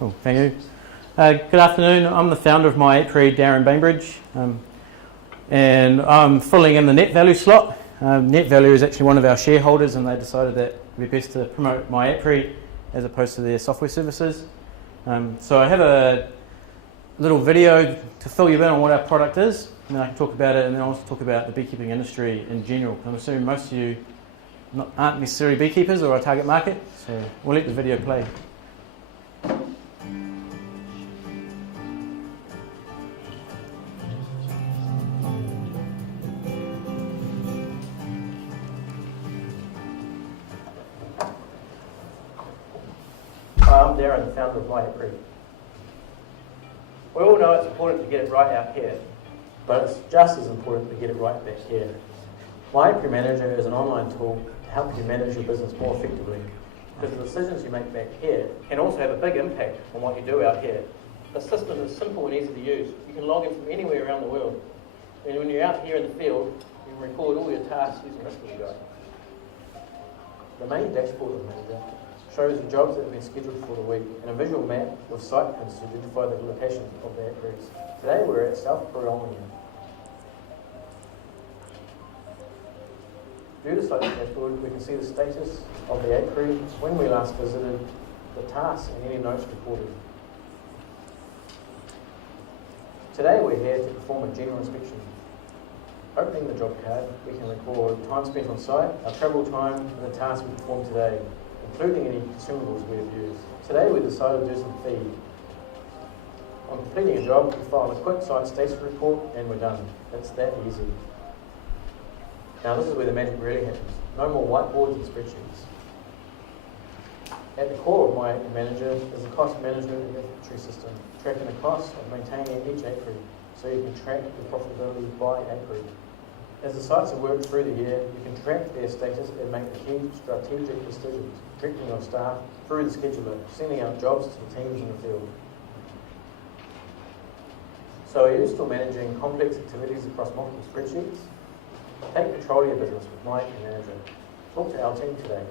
Cool, thank you. Good afternoon. I'm the founder of MyApiary, Darren Bainbridge, and I'm filling in the net value slot. Net value is actually one of our shareholders, and they decided that it would be best to promote MyApiary as opposed to their software services. So I have a little video to fill you in on what our product is, and then I can talk about it, and then I'll also talk about the beekeeping industry in general. I'm assuming most of you aren't necessarily beekeepers or our target market, so we'll let the video play. Hi, I'm Darren, the founder of MyApiary. We all know it's important to get it right out here, but it's just as important to get it right back here. MyApiary Manager is an online tool to help you manage your business more effectively, because the decisions you make back here can also have a big impact on what you do out here. The system is simple and easy to use. You can log in from anywhere around the world, and when you're out here in the field, you can record all your tasks using this little guy. The main dashboard of Manager shows the jobs that have been scheduled for the week and a visual map with site pins to identify the location of the apiaries. Today we're at South Pereira. Due to site dashboard, we can see the status of the apiary, when we last visited, the tasks and any notes recorded. Today we're here to perform a general inspection. Opening the job card, we can record time spent on site, our travel time, and the tasks we performed today, including any consumables we have used. Today we decided to do some feed. On completing a job, we file a quick site status report and we're done. It's that easy. Now this is where the magic really happens. No more whiteboards and spreadsheets. At the core of MyApiary Manager is the cost management and inventory system, tracking the costs of maintaining each apiary, so you can track the profitability by apiary. As the sites have worked through the year, you can track their status and make the key strategic decisions, directing your staff through the scheduler, sending out jobs to the teams in the field. So are you still managing complex activities across multiple spreadsheets? Take control of your business with MyApiary Manager. Talk to our team today.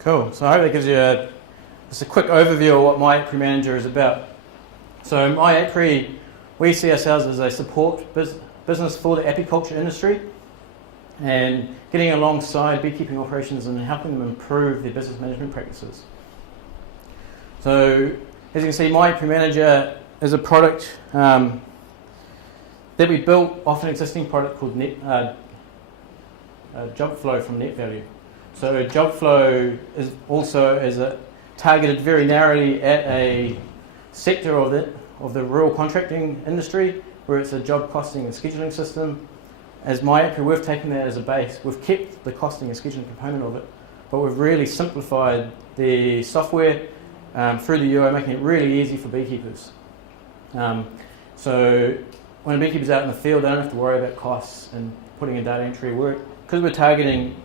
Cool, so I hope that gives you just a quick overview of what MyApiary Manager is about. So MyApiary, we see ourselves as a support business for the apiculture industry and getting alongside beekeeping operations and helping them improve their business management practices. So as you can see, MyApiary Manager is a product that we built off an existing product called JobFlow from Net Value. So JobFlow is also targeted very narrowly at a sector of the rural contracting industry, where it's a job costing and scheduling system. As MyApiary, we've taken that as a base. We've kept the costing and scheduling component of it, but we've really simplified the software through the UI, making it really easy for beekeepers. So when a beekeeper's out in the field, they don't have to worry about costs and putting in data entry work. Because we're targeting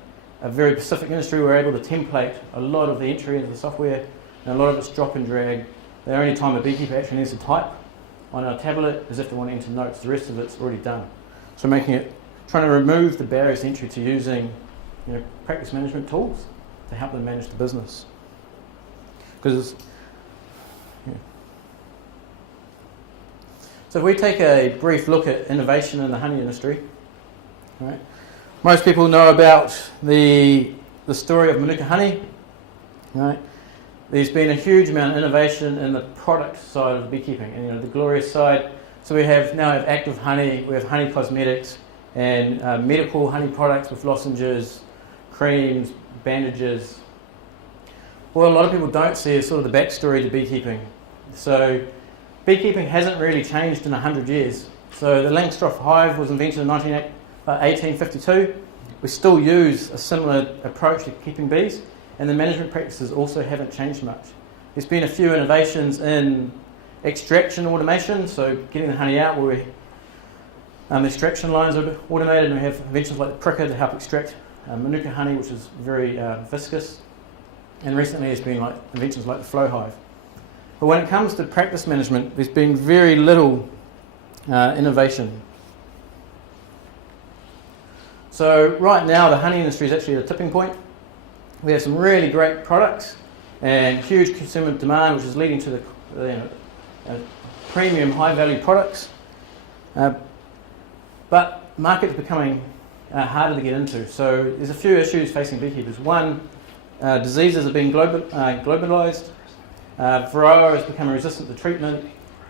a very specific industry, we're able to template a lot of the entry into the software, and a lot of it's drop and drag. The only time a beekeeper actually needs to type on our tablet is if they want to enter notes. The rest of it's already done. So trying to remove the barriers to entry to using practice management tools to help them manage the business. So if we take a brief look at innovation in the honey industry, right? Most people know about the story of Manuka honey, right? There's been a huge amount of innovation in the product side of beekeeping, and the glorious side. So we now have active honey, we have honey cosmetics, and medical honey products with lozenges, creams, bandages. What a lot of people don't see is sort of the backstory to beekeeping. So beekeeping hasn't really changed in 100 years. So the Langstroth hive was invented in 1852. We still use a similar approach to keeping bees, and the management practices also haven't changed much. There's been a few innovations in extraction automation, so getting the honey out where the extraction lines are automated, and we have inventions like the pricker to help extract Manuka honey, which is very viscous. And recently there's been inventions like the flow hive. But when it comes to practice management, there's been very little innovation. So right now the honey industry is actually at a tipping point. We have some really great products and huge consumer demand, which is leading to the premium high-value products. But markets are becoming harder to get into. So there's a few issues facing beekeepers. One, diseases are being globalised. Varroa is becoming resistant to treatment,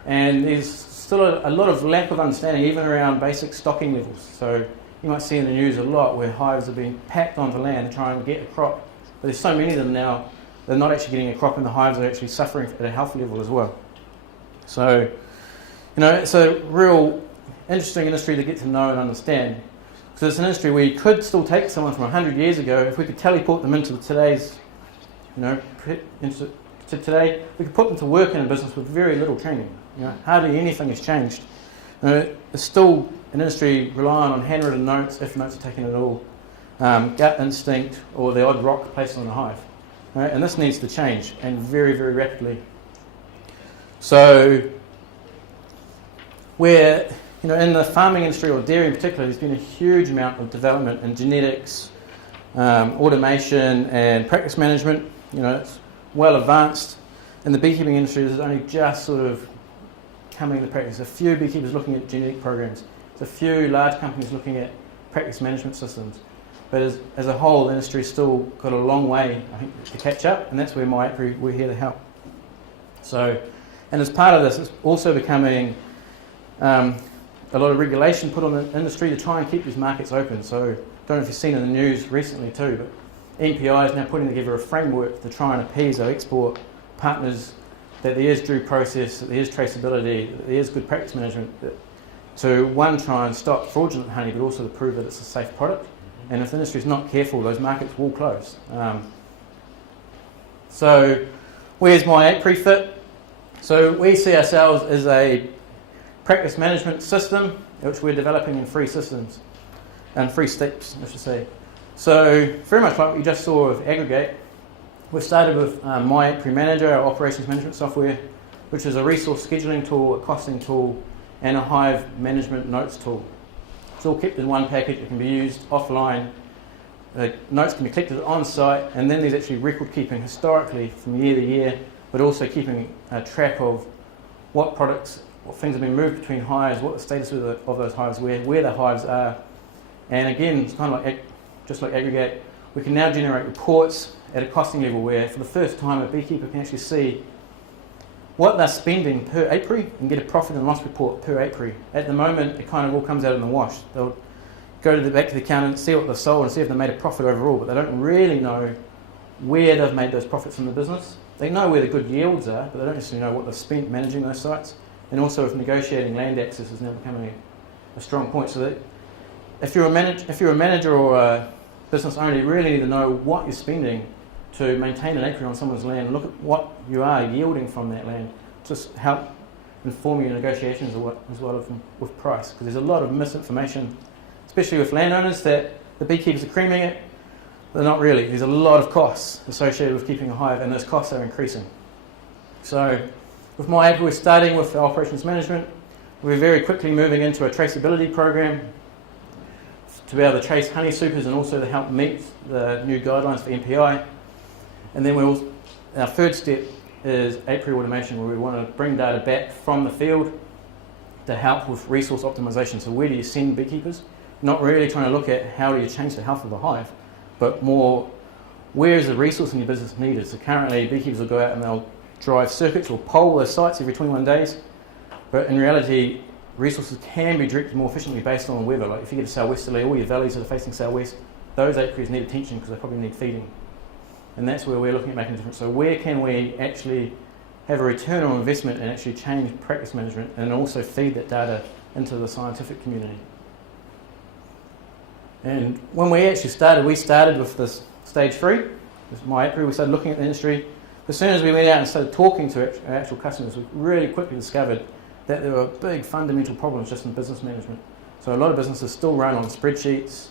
and there's still a lot of lack of understanding even around basic stocking levels. So you might see in the news a lot where hives are being packed onto land to try and get a crop. But there's so many of them now, they're not actually getting a crop, and the hives are actually suffering at a health level as well. So, it's a real interesting industry to get to know and understand. So it's an industry where you could still take someone from 100 years ago, if we could teleport them into today's, into today, we could put them to work in a business with very little training. Hardly anything has changed. It's still an industry relying on handwritten notes, if notes are taken at all, gut instinct, or the odd rock placed on a hive. Right? And this needs to change, and very, very rapidly. So, where, in the farming industry, or dairy in particular, there's been a huge amount of development in genetics, automation, and practice management. It's well advanced. In the beekeeping industry, this is only just sort of coming into practice. A few beekeepers looking at genetic programs. There's a few large companies looking at practice management systems. But as a whole, the industry's still got a long way, I think, to catch up, and that's where MyApiary, we're here to help. So, and as part of this, it's also becoming a lot of regulation put on the industry to try and keep these markets open. So, I don't know if you've seen in the news recently too, but MPI is now putting together a framework to try and appease our export partners that there is due process, that there is traceability, that there is good practice management, to one, try and stop fraudulent honey, but also to prove that it's a safe product. And if the industry is not careful, those markets will close. So where's MyApiary fit? So we see ourselves as a practice management system, which we're developing in 3 systems, and 3 steps, I should say. So very much like what you just saw with Aggregate, we started with MyApiary Manager, our operations management software, which is a resource scheduling tool, a costing tool, and a hive management notes tool. It's all kept in one package. It can be used offline. Notes can be collected on site, and then there's actually record keeping historically from year to year, but also keeping track of what products, what things have been moved between hives, what the status of those hives, where the hives are. And again, it's kind of like just like Aggregate, we can now generate reports at a costing level where for the first time a beekeeper can actually see what they're spending per apiary and get a profit and loss report per apiary. At the moment, it kind of all comes out in the wash. They'll go back to the accountant, see what they've sold and see if they made a profit overall, but they don't really know where they've made those profits in the business. They know where the good yields are, but they don't necessarily know what they've spent managing those sites. And also if negotiating land access is now becoming a strong point. So that if you're a manager or a business owner, you really need to know what you're spending to maintain an apiary on someone's land, look at what you are yielding from that land, just help inform your negotiations as well as with price. Because there's a lot of misinformation, especially with landowners, that the beekeepers are creaming it. They're not really. There's a lot of costs associated with keeping a hive, and those costs are increasing. So with MyApiary, we're starting with the operations management. We're very quickly moving into a traceability program to be able to trace honey supers and also to help meet the new guidelines for MPI. And then our third step is apiary automation, where we want to bring data back from the field to help with resource optimization. So where do you send beekeepers? Not really trying to look at how do you change the health of the hive, but more where is the resource in your business needed. So currently beekeepers will go out and they'll drive circuits or poll their sites every 21 days, but in reality resources can be directed more efficiently based on weather. Like if you get a southwesterly, all your valleys that are facing southwest, those apiaries need attention because they probably need feeding. And that's where we're looking at making a difference. So where can we actually have a return on investment and actually change practice management and also feed that data into the scientific community? And when we actually started, we started with this stage 3, this MyApiary. We started looking at the industry. As soon as we went out and started talking to our actual customers, we really quickly discovered that there were big fundamental problems just in business management. So a lot of businesses still run on spreadsheets,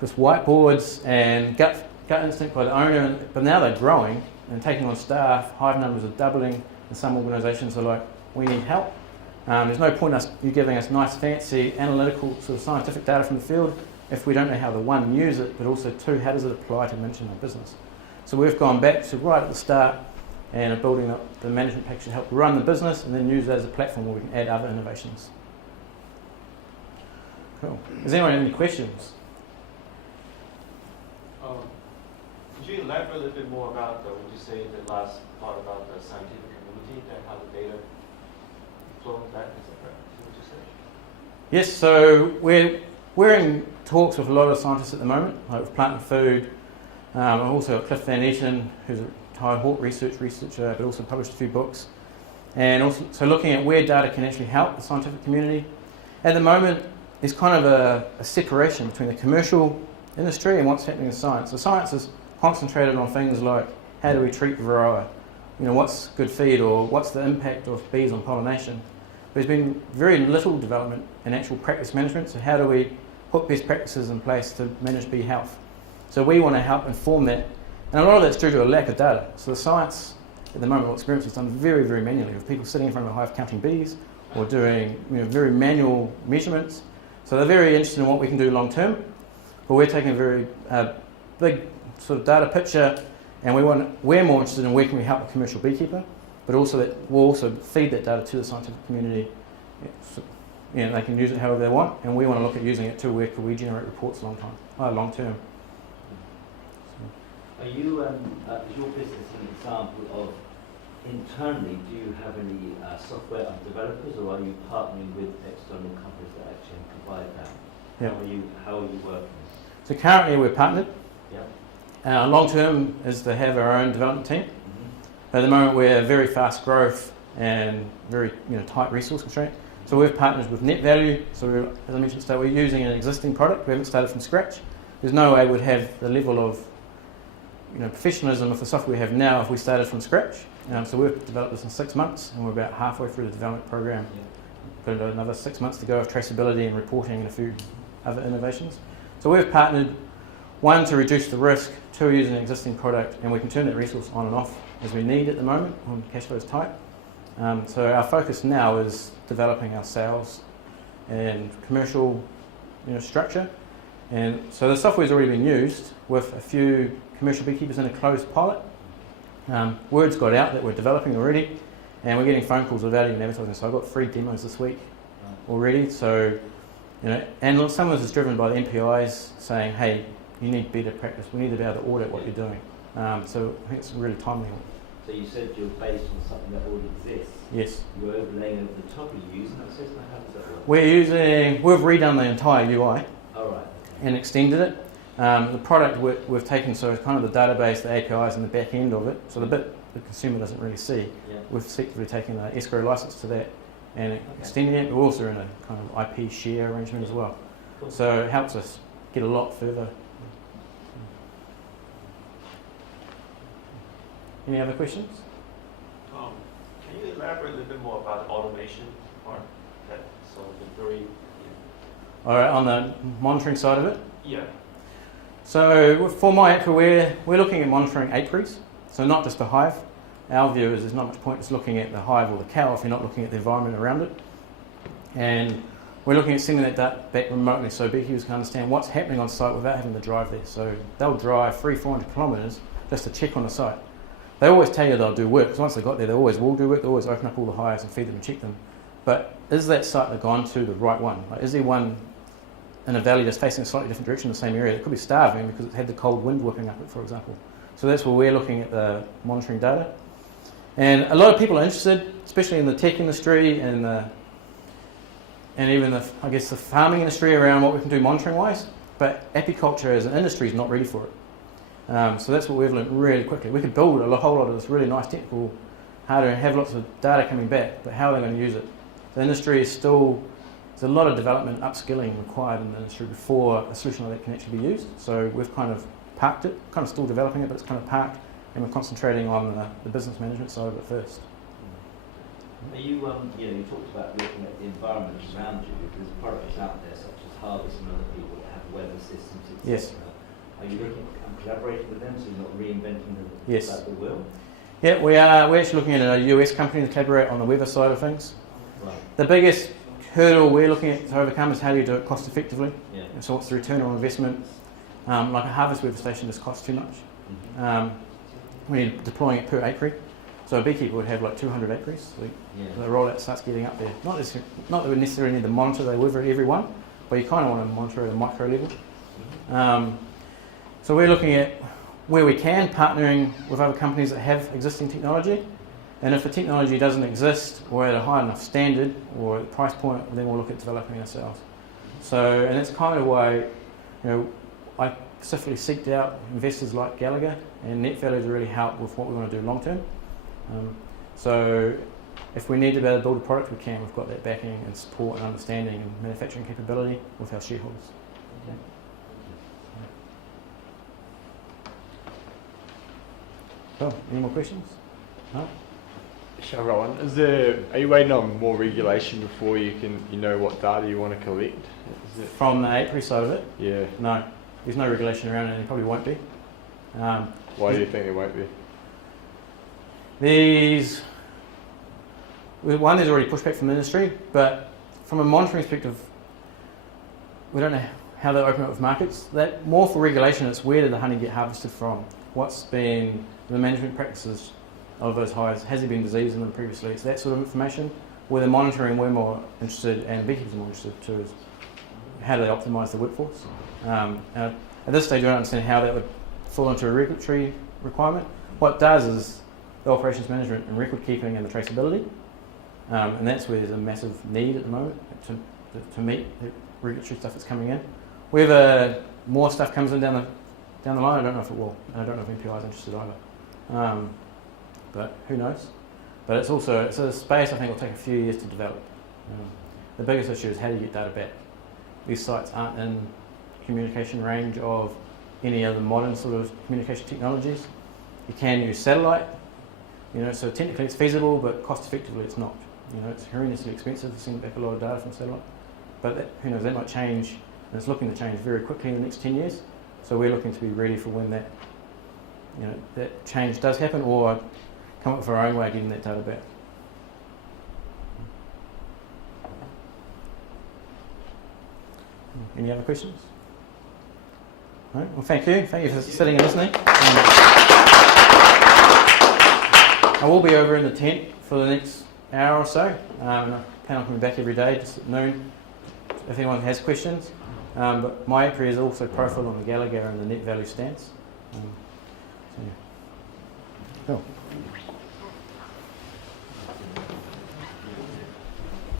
just whiteboards and gut instinct by the owner, but now they're growing and taking on staff. Hive numbers are doubling, and some organisations are like, we need help. There's no point you giving us nice, fancy, analytical, sort of scientific data from the field if we don't know how to, 1, use it, but also 2, how does it apply to managing our business? So we've gone back to right at the start and are building up the management package to help run the business and then use it as a platform where we can add other innovations. Cool. Does anyone have any questions? Could you elaborate a little bit more about what you say the last part about the scientific community and how the data flow back? Is that correct? Is that what you said? Yes, so we're in talks with a lot of scientists at the moment, like with Plant and Food. Also Cliff Van Eaton, who's a retired Hawke researcher, but also published a few books. And also, so looking at where data can actually help the scientific community. At the moment, there's kind of a separation between the commercial industry and what's happening in science. So science is concentrated on things like how do we treat varroa, what's good feed, or what's the impact of bees on pollination. There's been very little development in actual practice management, so how do we put best practices in place to manage bee health? So we want to help inform that, and a lot of that's due to a lack of data. So the science at the moment, experience is done very, very manually, with people sitting in front of a hive counting bees or doing very manual measurements. So they're very interested in what we can do long term, but we're taking a very big sort of data picture, and we're more interested in where can we help a commercial beekeeper, but also that we'll also feed that data to the scientific community. So, they can use it however they want, and we want to look at using it to where can we generate reports long term. Are you, is your business an example of internally, do you have any software developers, or are you partnering with external companies that actually provide that? Yeah. How are you working? So currently we're partnered. Yeah. Long term is to have our own development team. Mm-hmm. At the moment we're very fast growth and very tight resource constraint. So we've partnered with Net Value. So as I mentioned, we're using an existing product. We haven't started from scratch. There's no way we'd have the level of professionalism of the software we have now if we started from scratch. So we've developed this in 6 months, and we're about halfway through the development program. Got another 6 months to go of traceability and reporting and a few other innovations. So we've partnered, one, to reduce the risk, two, using an existing product, and we can turn that resource on and off as we need at the moment when cash flow is tight. So our focus now is developing our sales and commercial structure. And so the software has already been used with a few commercial beekeepers in a closed pilot. Word's got out that we're developing already, and we're getting phone calls about even advertising. So I've got 3 demos this week already. So, and some of this is driven by the MPIs saying, hey, you need better practice. We need to be able to audit what you're doing. So I think it's really timely. So you said you're based on something that already exists. Yes. You're overlaying over the top. Are you using that system? How does that work? We've redone the entire UI. All right. And extended it. The product we've taken, so it's kind of the database, the APIs, and the back end of it. So the bit the consumer doesn't really see, we've effectively taken an escrow license to that and extending it. We're also in a kind of IP share arrangement as well. Cool. So it helps us get a lot further. Any other questions? Can you elaborate a little bit more about the automation part? So the very... All right, on the monitoring side of it? Yeah. So for MyApiary, we're looking at monitoring apiaries, so not just the hive. Our view is there's not much point just looking at the hive or the cow if you're not looking at the environment around it. And we're looking at sending that data back remotely so beekeepers can understand what's happening on site without having to drive there. So they'll drive 300-400 kilometres just to check on the site. They always tell you they'll do work, because once they got there, they always will do work. They always open up all the hives and feed them and check them. But is that site they've gone to the right one? Like, is there one in a valley that's facing a slightly different direction in the same area? It could be starving because it had the cold wind whipping up it, for example. So that's where we're looking at the monitoring data. And a lot of people are interested, especially in the tech industry and even the farming industry around what we can do monitoring-wise. But apiculture as an industry is not ready for it. So that's what we've learned really quickly. We could build a whole lot of this really nice technical hardware and have lots of data coming back, but how are they going to use it? The industry is still, there's a lot of development, upskilling required in the industry before a solution like that can actually be used. So we've kind of parked it, kind of still developing it, but it's kind of parked, and we're concentrating on the business management side of it first. Are you, you talked about looking at the environment around you, because products out there such as Harvest and other people that have weather systems, etc. Yes. Are you looking and collaborating with them so you're not reinventing them Yes. at the will? Yeah, we are. We're actually looking at a US company to collaborate on the weather side of things. Right. The biggest hurdle we're looking at to overcome is how do you do it cost effectively. Yeah. And so what's the return on investment? Like a Harvest weather station just costs too much. Mm-hmm. when you're deploying it per apiary. So a beekeeper would have like 200 apiaries. So the rollout starts getting up there. Not that we necessarily need to monitor every one, but you kind of want to monitor at a micro level. So we're looking at where we can, partnering with other companies that have existing technology. And if the technology doesn't exist or at a high enough standard or price point, then we'll look at developing ourselves. So, and that's kind of why, I specifically seeked out investors like Gallagher and Net Value to really help with what we want to do long term. So if we need to be able to build a product, we can. We've got that backing and support and understanding and manufacturing capability with our shareholders. Okay. Cool. Any more questions? No? Shall I roll on? Are you waiting on more regulation before you know what data you want to collect? From the apiary side of it? Yeah. No. There's no regulation around it, and there probably won't be. Why do you think there won't be? There's already pushback from the industry, but from a monitoring perspective, we don't know how they open up with markets. That more for regulation, it's where did the honey get harvested from? What's been the management practices of those hives? Has there been disease in them previously? It's that sort of information. Where the monitoring, we're more interested, and beekeepers are more interested too, is how do they optimise the workforce? At this stage, I don't understand how that would fall into a regulatory requirement. What it does is the operations management and record keeping and the traceability, and that's where there's a massive need at the moment to meet the regulatory stuff that's coming in. Whether more stuff comes in down the line, I don't know if it will. I don't know if MPI is interested either. But who knows? But it's a space I think will take a few years to develop. The biggest issue is how do you get data back? These sites aren't in communication range of any other modern sort of communication technologies. You can use satellite, so technically it's feasible, but cost effectively it's not. It's horrendously expensive to send back a lot of data from satellite. But who knows, that might change, and it's looking to change very quickly in the next 10 years. So we're looking to be ready for when that, that change does happen, or come up with our own way of getting that data back. Any other questions? No? Well, thank you. Thank you for sitting and listening. I will be over in the tent for the next hour or so. I plan on coming back every day, just at noon, if anyone has questions. But MyApiary is also profiled on the Gallagher and the Net Value stance.